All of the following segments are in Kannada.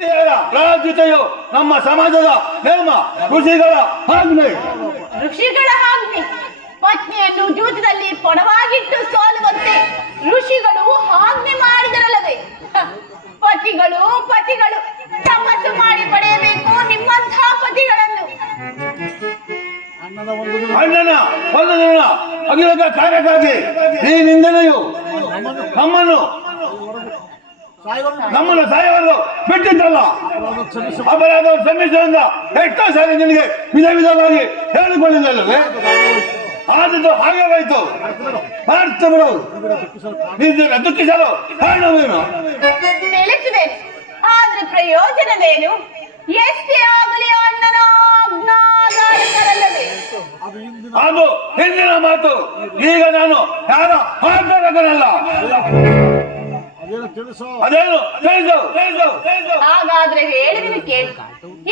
ರಾಜ್ಯತೆಯು ನಮ್ಮ ಸಮಾಜದ ನೇಮ ಋಷಿಗಳ ಆಜ್ಞೆ. ಋಷಿಗಳ ಆಜ್ಞೆ ಪತ್ನಿಯನ್ನು ಜೂತದಲ್ಲಿ ಪಣವಾಗಿಟ್ಟು ಸೋಲುವಂತೆ ಋಷಿಗಳು ಆಜ್ಞೆ ಮಾಡಿದರಲ್ಲವೇ? ಪತಿಗಳು ಪತಿಗಳು ತಮ್ಮನ್ನು ಮಾಡಿ ಪಡೆಯಬೇಕು ನಿಮ್ಮಂತಹ ಪತಿಗಳನ್ನು. ಅಣ್ಣನ ಒಂದು ದಿನ ಅಗಿಲದ ಕಾರ್ಯಕ್ಕಾಗಿ ಈ ನಿಂದನೆಯು ನಮ್ಮನ್ನು ಸಾಯವರೆಗೂ ಬಿಟ್ಟಿದ್ದಲ್ಲ. ಅಪರಾಧ ಕ್ಷಮಿಸುವುದರಿಂದ ಎಷ್ಟೋ ಸಾರಿ ನಿನಗೆ ವಿಧ ವಿಧವಾಗಿ ಹೇಳಿಕೊಳ್ಳಿಲ್ಲವೇ? ಆದದ್ದು ಹಾಗೆವಾಯಿತು. ಅರ್ಥ ಬಿಡೋದು ನಿನ್ನ ದುಃಖಿಸಲು ಕಾರಣವೇನು? ತಿಳಿಸುವೆ, ಆದ್ರೆ ಪ್ರಯೋಜನವೇನು? ಎಷ್ಟೇ ಆಗಲಿ ಅಣ್ಣನ ಆಜ್ಞಾಧಾರಕರಲ್ಲವೇ? ಅದು ಹಿಂದಿನ ಮಾತು. ಈಗ ನಾನು ಯಾರ ಆಜ್ಞಾಧಕನಲ್ಲ. ಅದೇನು ತಿಳಿಸು. ಹಾಗಾದ್ರೆ ಹೇಳಿದ್ರೆ ಕೇಳಿ.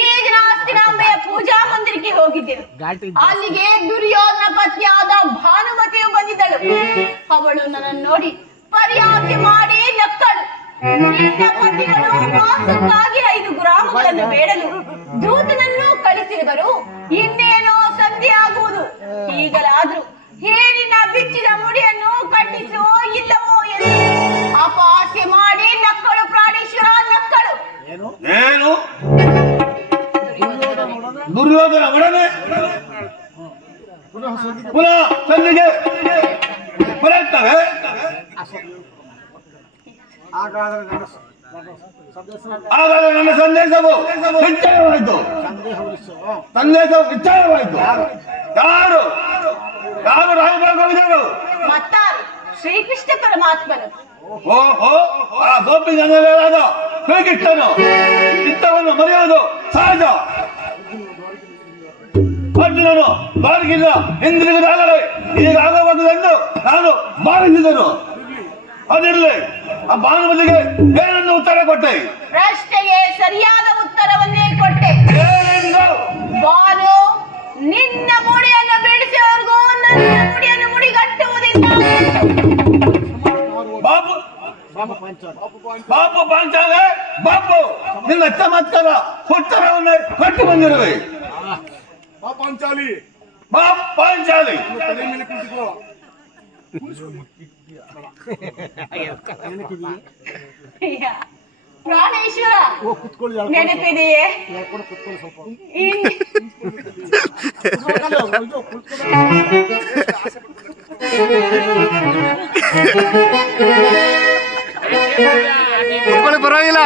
ಈಗ ನಾಸ್ತಿನಾಂಬೆಯ ಪೂಜಾ ಮಂದಿರಕ್ಕೆ ಹೋಗಿದ್ದೆನು. ಅಲ್ಲಿಗೆ ದುರ್ಯೋಧನ ಪತ್ನಿಯಾದ ಭಾನುಮತಿಯು ಬಂದಿದ್ದಳು. ಅವಳು ನನ್ನನ್ನು ನೋಡಿ ಪರಿಹಾಸ್ಯ ಮಾಡಿ ನಕ್ಕಳು. ನಿನ್ನ ಪತಿಗಳು ಮಾಸಕ್ಕಾಗಿ 5 ಗ್ರಾಮಗಳನ್ನು ಬೇಡಲು ದೂತನನ್ನು ಕಳಿಸಿರುವರು. ಇನ್ನೇನೋ ಸಂಧಿ ಆಗುವುದು. ಈಗಲಾದ್ರೂ ಹೇರಿನ ಬಿಚ್ಚಿದ ಮುಡಿಯನ್ನು ಕಟ್ಟಿಸೋ ಇಲ್ಲವೋ ಎಂದು ಅಪಹಾಸ್ಯ ಮಾಡಿ ನಕ್ಕಳು. ಪ್ರಾಣೇಶ್ವರ ನಕ್ಕಳು. ಏನು ದುರ್ಯೋಧನ ಒಡನೆ ಪುನಃ ಸಂಧಿಗೆ ಬರುತ್ತವೆ. ಹಾಗಾದರೆ ನನ್ನ ಸಂದೇಶವು ನಿಶ್ಚಯವಾಯಿತು. ಸಂದೇಶವು ನಿಶ್ಚಯವಾಯಿತು. ಯಾರು ರಾಯಭಾಗವಿದರು? ಮತ್ತಾರು ಶ್ರೀಕೃಷ್ಣ ಪರಮಾತ್ಮನು. ಓಹೋ, ಆ ಗೋಪಿ ಜನರಾದ ಶ್ರೀಕೃಷ್ಣನು ಚಿತ್ತವನ್ನು ಮರೆಯುವುದು ಸಹಜ. ಅರ್ಜುನನು ಬಾರಿಗಿಲ್ಲ ಹಿಂದಿರುಗಿದಾಗಲೇ ಈಗ ಆಗಬಹುದೆಂದು ನಾನು ಭಾವಿಸಿದನು. ಅದಿರಲಿ, ಆ ಭಾನುಮತಿಗೆ ಏನನ್ನು ಉತ್ತರ ಕೊಟ್ಟೆ? ಪ್ರಶ್ನೆಗೆ ಸರಿಯಾದ ಉತ್ತರವನ್ನೇ ಕೊಟ್ಟೆ. ಭಾನು, ನಿನ್ನ ಮುಡಿಯನ್ನು ಬಿಡಿಸುವವರೆಗೂ ನನ್ನ ಮುಡಿಯನ್ನು ಮುಡಿಗಟ್ಟುವುದಿಲ್ಲ. ಬಾಪು ಪಾಂಚಾಲೆ ಬಾಪು, ನಿನ್ನ ಚಮತ್ಕಾರ ಉತ್ತರವನ್ನೇ ಕೊಟ್ಟು ಬಂದಿರುವೆ. ಪಾಂಚಾಲಿ ಪ್ರಾಣೇಶ್ವರ ನೆನಪಿದೆಯೇ? ಪರವಾಗಿಲ್ಲ.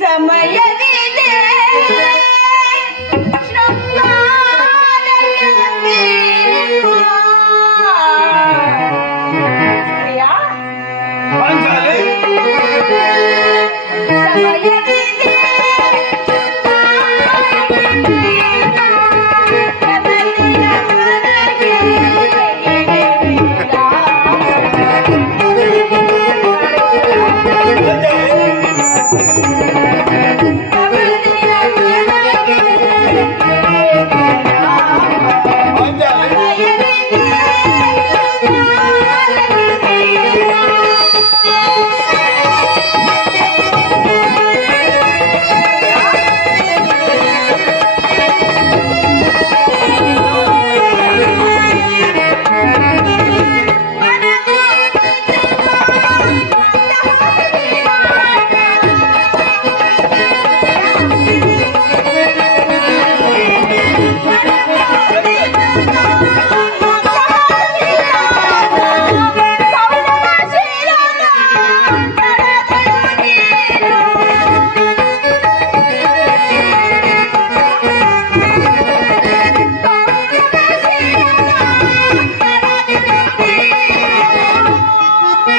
ಸಮಯವಿದೆ